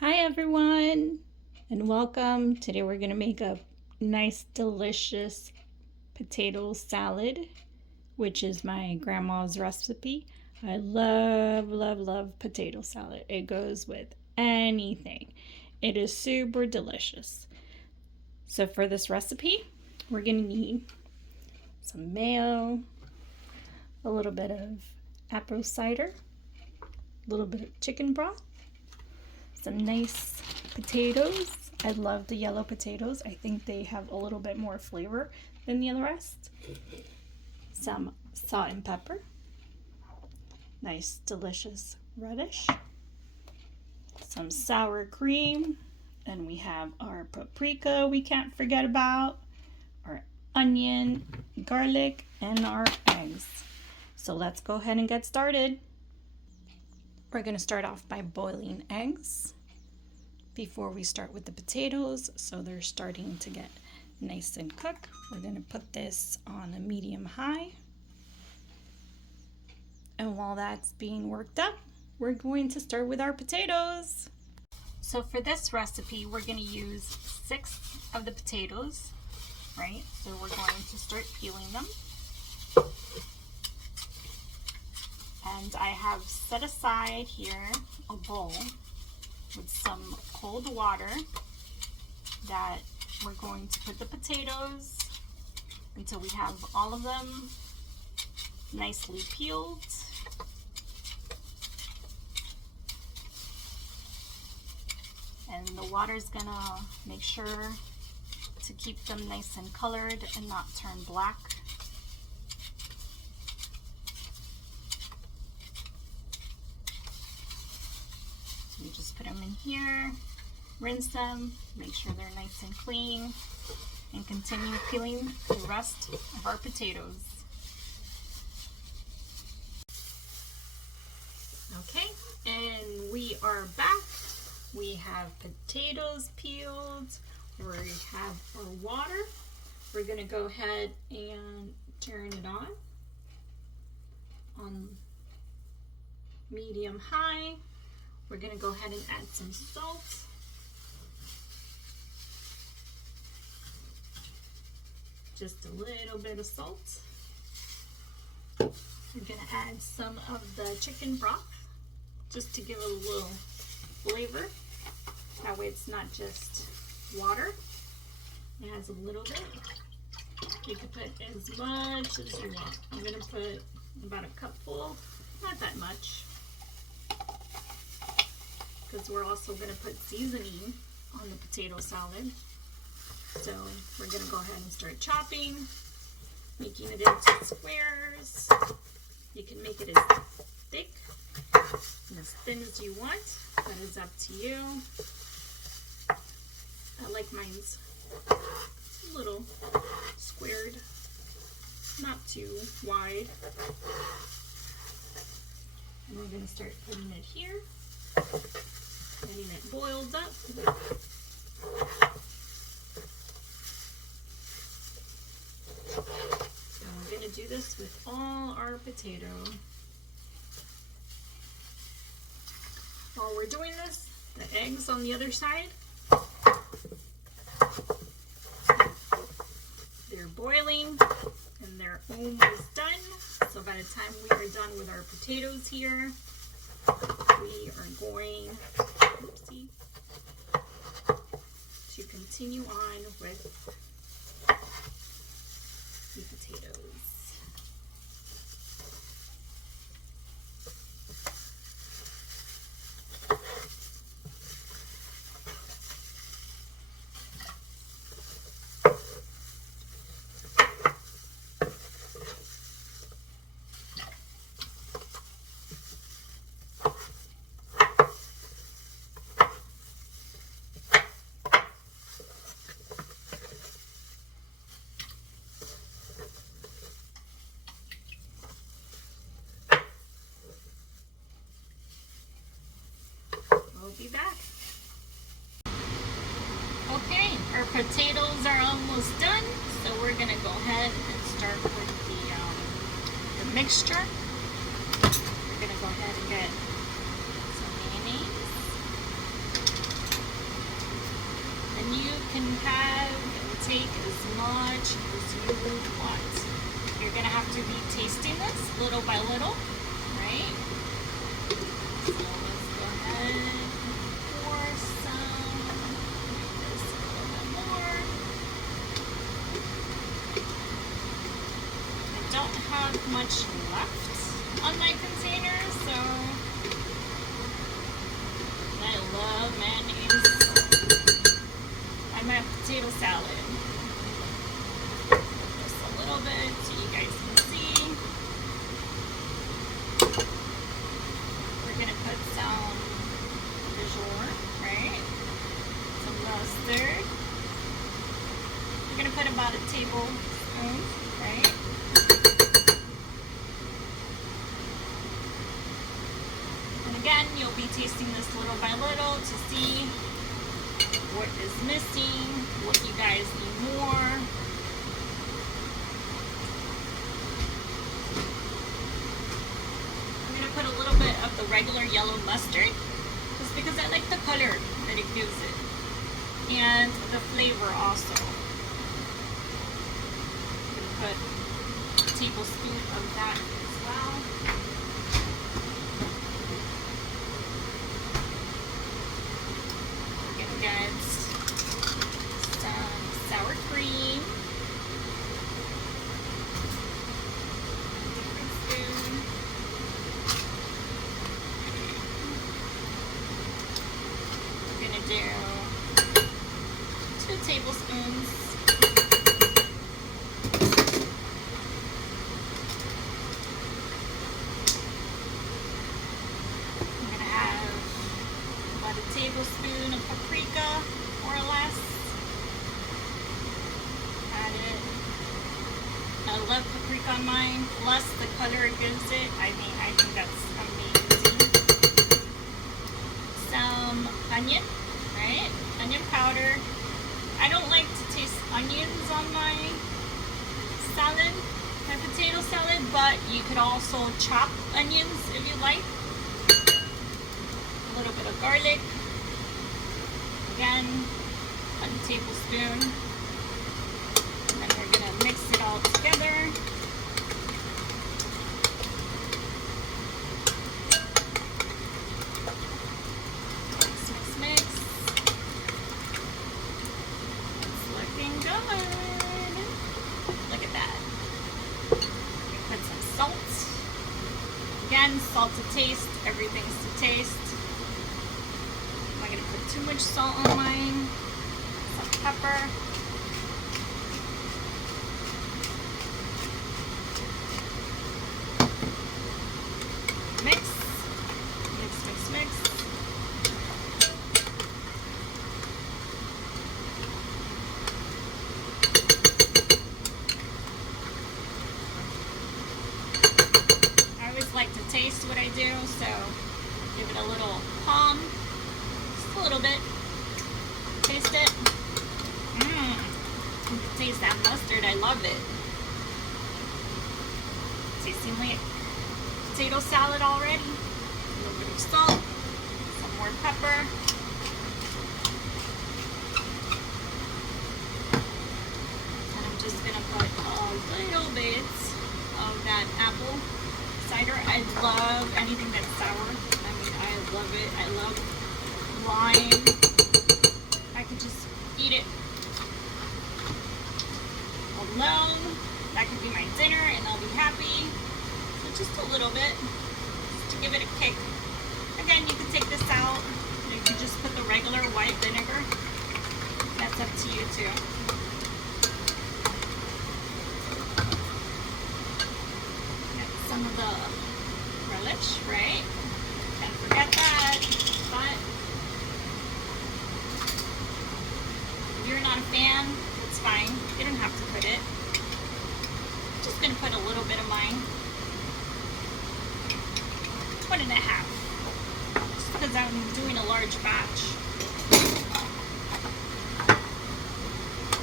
Hi everyone and welcome. Today we're going to make a nice delicious potato salad, which is my grandma's recipe. I love potato salad. It goes with anything. It is super delicious. So for this recipe, we're going to need some mayo, a little bit of apple cider, a little bit of chicken broth, some nice potatoes. I love the yellow potatoes. I think they have a little bit more flavor than the rest. Some salt and pepper. Nice, delicious radish. Some sour cream. And we have our paprika we can't forget about. Our onion, garlic, and our eggs. So let's go ahead and get started. We're going to start off by boiling eggs before we start with the potatoes, so they're starting to get nice and cooked. We're going to put this on a medium high. And while that's being worked up, we're going to start with our potatoes. So for this recipe, we're going to use 6 of the potatoes, right? So we're going to start peeling them. And I have set aside here a bowl with some cold water that we're going to put the potatoes until we have all of them nicely peeled. And the water is gonna make sure to keep them nice and colored and not turn black. We just put them in here, rinse them, make sure they're nice and clean, and continue peeling the rest of our potatoes. Okay, and we are back. We have potatoes peeled. We have our water. We're going to go ahead and turn it on medium high. We're going to go ahead and add some salt. Just a little bit of salt. We're going to add some of the chicken broth just to give it a little flavor. That way it's not just water. It has a little bit. You can put as much as you want. I'm going to put about a cupful, not that much, because we're also going to put seasoning on the potato salad. So we're going to go ahead and start chopping, making it into squares. You can make it as thick and as thin as you want. That is up to you. I like mine's a little squared, not too wide. And we're going to start putting it here. Getting it boiled up. And we're going to do this with all our potato. While we're doing this, the eggs on the other side, they're boiling and they're almost done. So by the time we are done with our potatoes here, we are going to continue on with the potatoes. Be back. Okay, our potatoes are almost done, so we're gonna go ahead and start with the mixture. We're gonna go ahead and get some mayonnaise. can have and take as much as you want. You're gonna have to be tasting this little by little, right? So let's go ahead and pour some. Make this a little bit more. I don't have much left on my container, so I love mayonnaise on my potato salad. Just a little bit so you guys can see. We're gonna put some Dijon, right? Some mustard. We're gonna put about a tablespoon, right? Again, you'll be tasting this little by little to see what is missing, what you guys need more. I'm going to put a little bit of the regular yellow mustard, just because I like the color that it gives it, and the flavor also. I'm going to put a tablespoon of that as well. Get some sour cream, different spoon. We're gonna do 2 tablespoons. I'm gonna have about a tablespoon of paprika, more or less. Add it. I love paprika on mine, plus the color it gives it. I think that's amazing. Some onion, right? Onion powder. I don't like to taste onions on my salad, my potato salad, but you could also chop onions if you like. A little bit of garlic. Again, 1 tablespoon. And then we're gonna mix it all together. Mix. It's looking good. Look at that. Put some salt. Again, salt to taste. Everything's to taste. I'm not gonna put too much salt on mine. Some pepper. Mix. Mix, mix, mix. I always like to taste what I do, so give it a little palm. Just a little bit. Taste it. You can taste that mustard. I love it. Tasting like potato salad already. A little bit of salt. Some more pepper. And I'm just going to put a little bit of that apple cider. I love anything that's sour. I mean, I love it. I love lime. I could just eat it alone. That could be my dinner and I'll be happy. So just a little bit, just to give it a kick. Again, you can take this out. You can just put the regular white vinegar. That's up to you too. Got some of the relish, right? Can't forget that. But if you're not a fan, it's fine. You don't have to put it. I'm just gonna put a little bit of mine. 1.5. Just because I'm doing a large batch.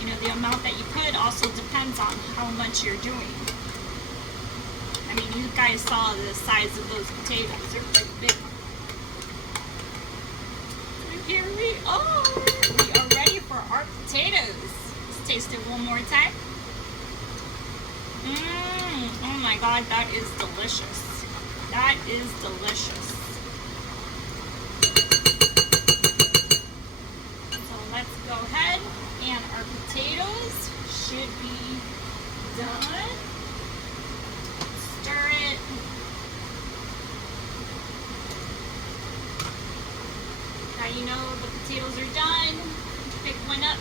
You know, the amount that you put also depends on how much you're doing. I mean, you guys saw the size of those potatoes. They're pretty big. And here we are. We are ready for our our potatoes. Let's taste it one more time. Oh my God, that is delicious. That is delicious. So let's go ahead, and our potatoes should be done. Stir it. Now you know the potatoes are done. Pick one up.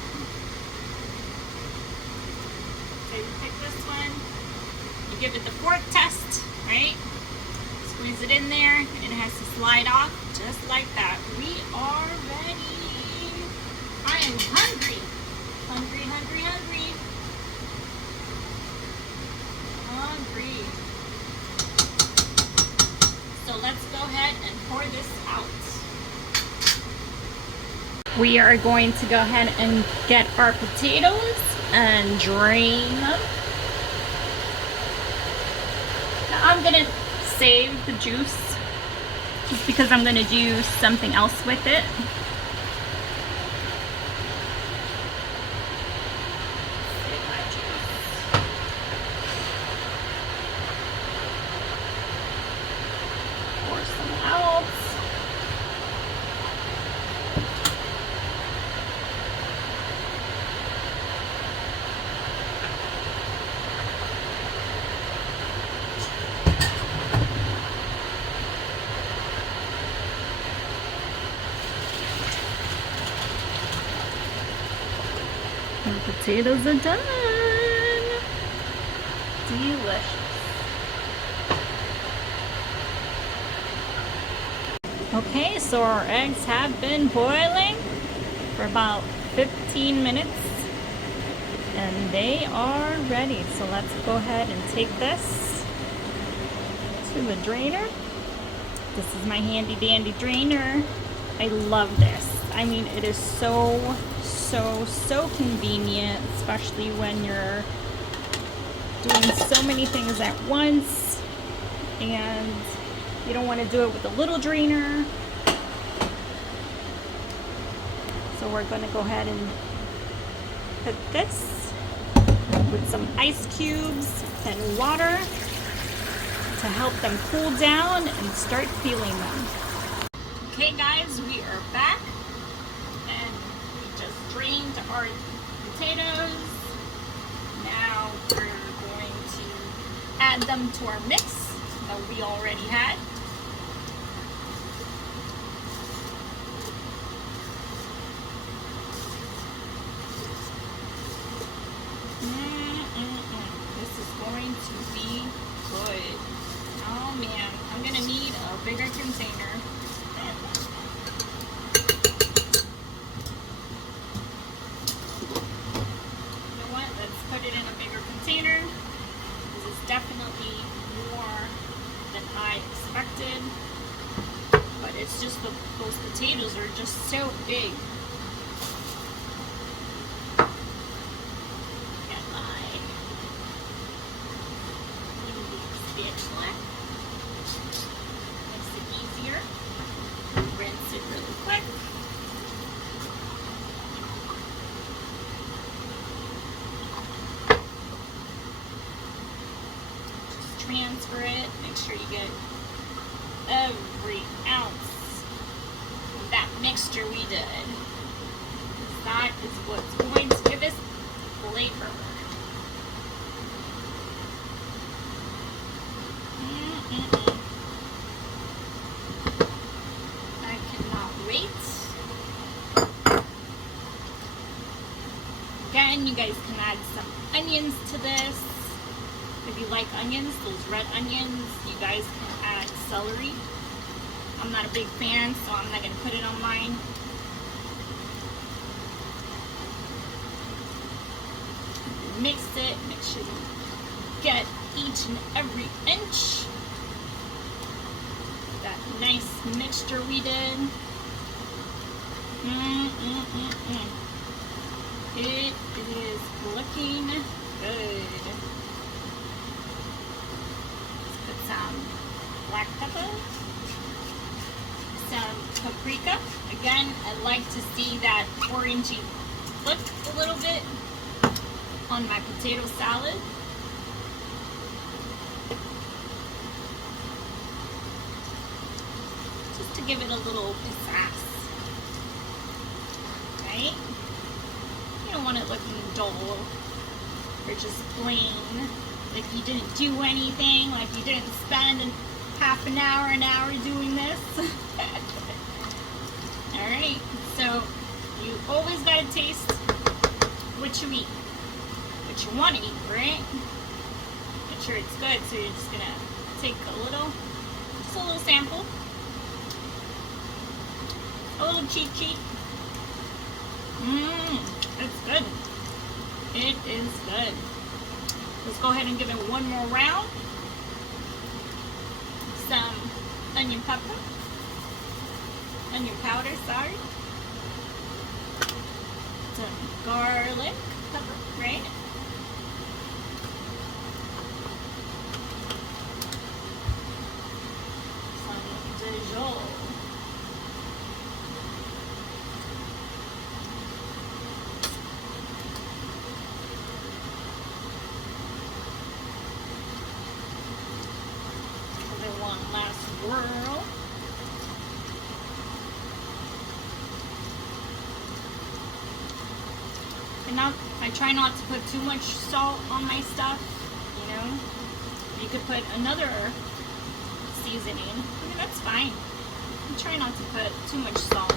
So you pick this one. You give it the fork test, right? Squeeze it in there, and it has to slide off just like that. We are ready. I am hungry. Hungry, hungry, hungry. Hungry. So let's go ahead and pour this out. We are going to go ahead and get our potatoes and drain them. Now I'm gonna save the juice just because I'm gonna do something else with it. Pour some out. The potatoes are done. Delicious. Okay, so our eggs have been boiling for about 15 minutes and they are ready. So let's go ahead and take this to the drainer. This is my handy dandy drainer. I love this. I mean, it is so convenient, especially when you're doing so many things at once and you don't want to do it with a little drainer. So we're going to go ahead and put this with some ice cubes and water to help them cool down and start peeling them. Okay guys, we are back and we just drained our potatoes. Now we're going to add them to our mix that we already had. This is going to be good. Oh man, I'm gonna need a bigger container. You know what? Let's put it in a bigger container. This is definitely more than I expected. But it's just those potatoes are just so big. Makes it easier. Rinse it really quick. Just transfer it. Make sure you get every ounce of that mixture we did. That is what's going to give us flavor. I cannot wait. Again, you guys can add some onions to this. If you like onions, those red onions, you guys can add celery. I'm not a big fan, so I'm not going to put it on mine. Mix it, make sure you get each and every inch. That nice mixture we did. It is looking good. Let's put some black pepper, some paprika. Again, I like to see that orangey put a little bit on my potato salad. Just to give it a little pizzazz. Right? You don't want it looking dull or just plain, like you didn't do anything, like you didn't spend half an hour doing this. Alright, so you always gotta taste what you eat, what you want to eat, right? Make sure it's good, so you're just gonna take just a little sample, a little cheat sheet. It's good. It is good. Let's go ahead and give it one more round. Some onion powder, sorry. Some garlic pepper, right? Some Dijon. One last swirl. And now I try not to put too much salt on my stuff, you know. You could put another seasoning. I mean, that's fine. I try not to put too much salt.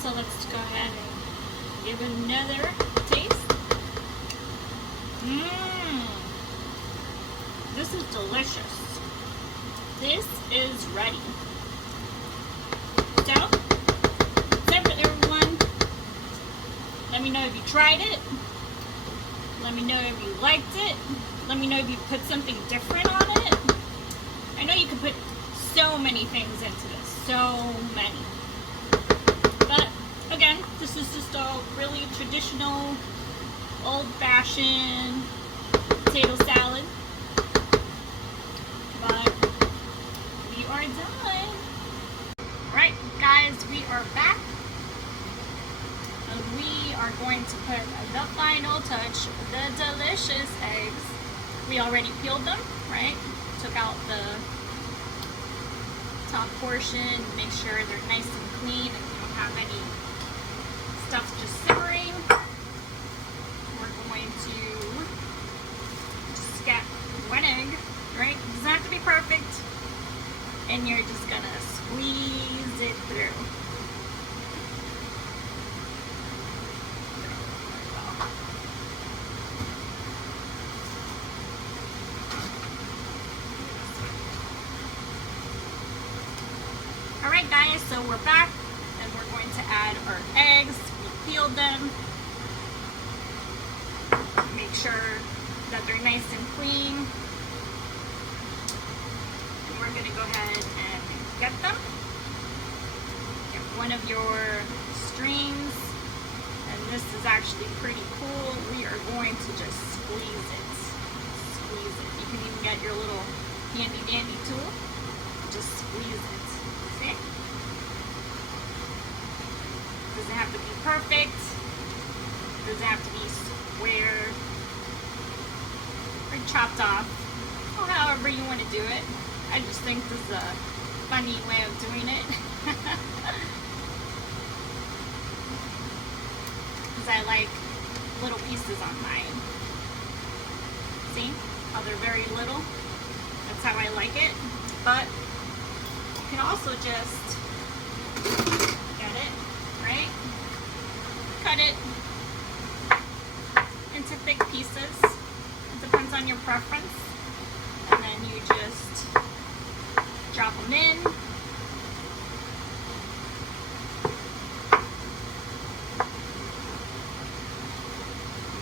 So let's go ahead and give it another taste. This is delicious. This is ready. So, that's it, everyone. Let me know if you tried it. Let me know if you liked it. Let me know if you put something different on it. I know you can put so many things into this. So many. But, again, this is just a really traditional, old-fashioned potato salad. But we are done. Right, guys, we are back. And we are going to put the final touch, the delicious eggs. We already peeled them, right? Took out the top portion, make sure they're nice and clean and you don't have any stuff just simmering. We're going to just get one egg. Right? It doesn't have to be perfect. And you're just gonna squeeze it through. Alright guys, so we're back and we're going to add our eggs. We peeled them. Make sure that they're nice and clean. We're going to go ahead and get them. Get one of your strings, and this is actually pretty cool. We are going to just squeeze it. Squeeze it. You can even get your little handy dandy tool. Just squeeze it. See? Doesn't have to be perfect. Doesn't have to be square or chopped off. Or however you want to do it. I just think this is a funny way of doing it. Because I like little pieces on mine. See how they're very little? That's how I like it. But you can also just get it, right? Cut it into thick pieces. It depends on your preference. And then you just drop them in.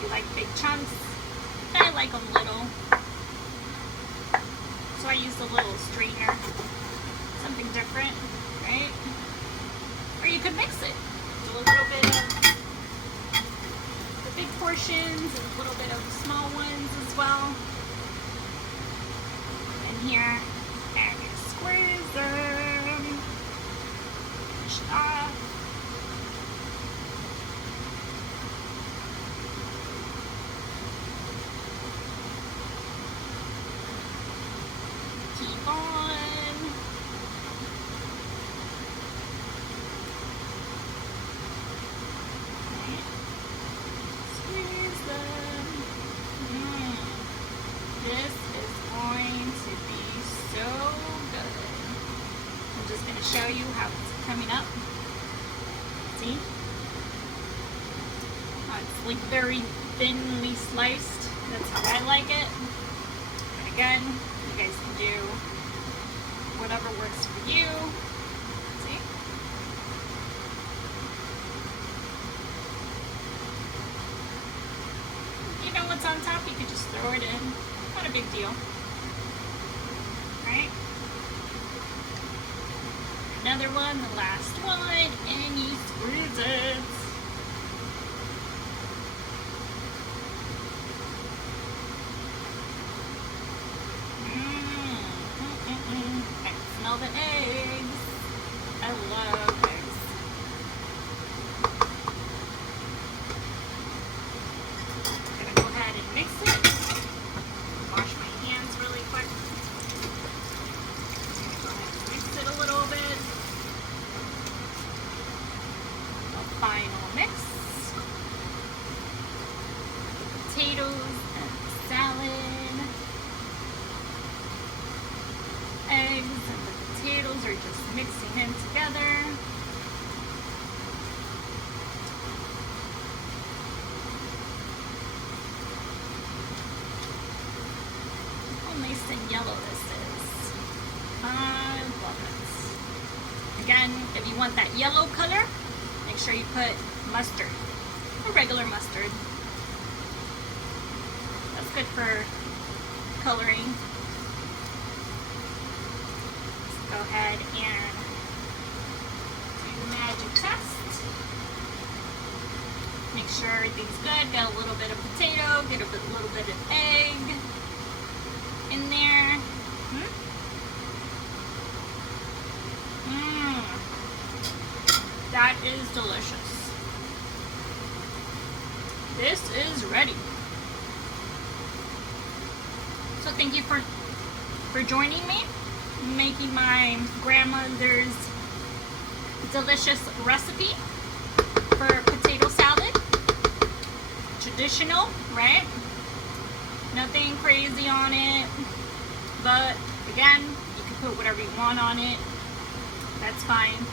You like big chunks. I like them little. So I use a little strainer. Something different, right? Or you could mix it. Do a little bit of the big portions and a little bit of the small ones as well. And here, and you squeeze them. Finish it off. keep on. Squeeze them. This is going to be so good. I'm just going to show you how it's coming up. See? It's like very thinly sliced. That's how I like it. And again, you guys can do whatever works for you. See? You know what's on top, you can just throw it in. Not a big deal. Alright? Another one, the last one, and you squeeze it. I can smell the eggs. I love eggs. I'm gonna go ahead and mix it. Wash my hands really quick. Go ahead and mix it a little bit. A final mix. Potatoes and salad. Eggs and the potatoes are just mixing in together. How nice and yellow this is. I love it. Again, if you want that yellow color, make sure you put mustard or regular mustard. That's good for coloring. Go ahead and do the magic test. Make sure everything's good. Get a little bit of potato, get a little bit of egg in there. That is delicious. This is ready. So thank you for joining me, making my grandmother's delicious recipe for potato salad. Traditional, right? Nothing crazy on it, but again, you can put whatever you want on it. That's fine.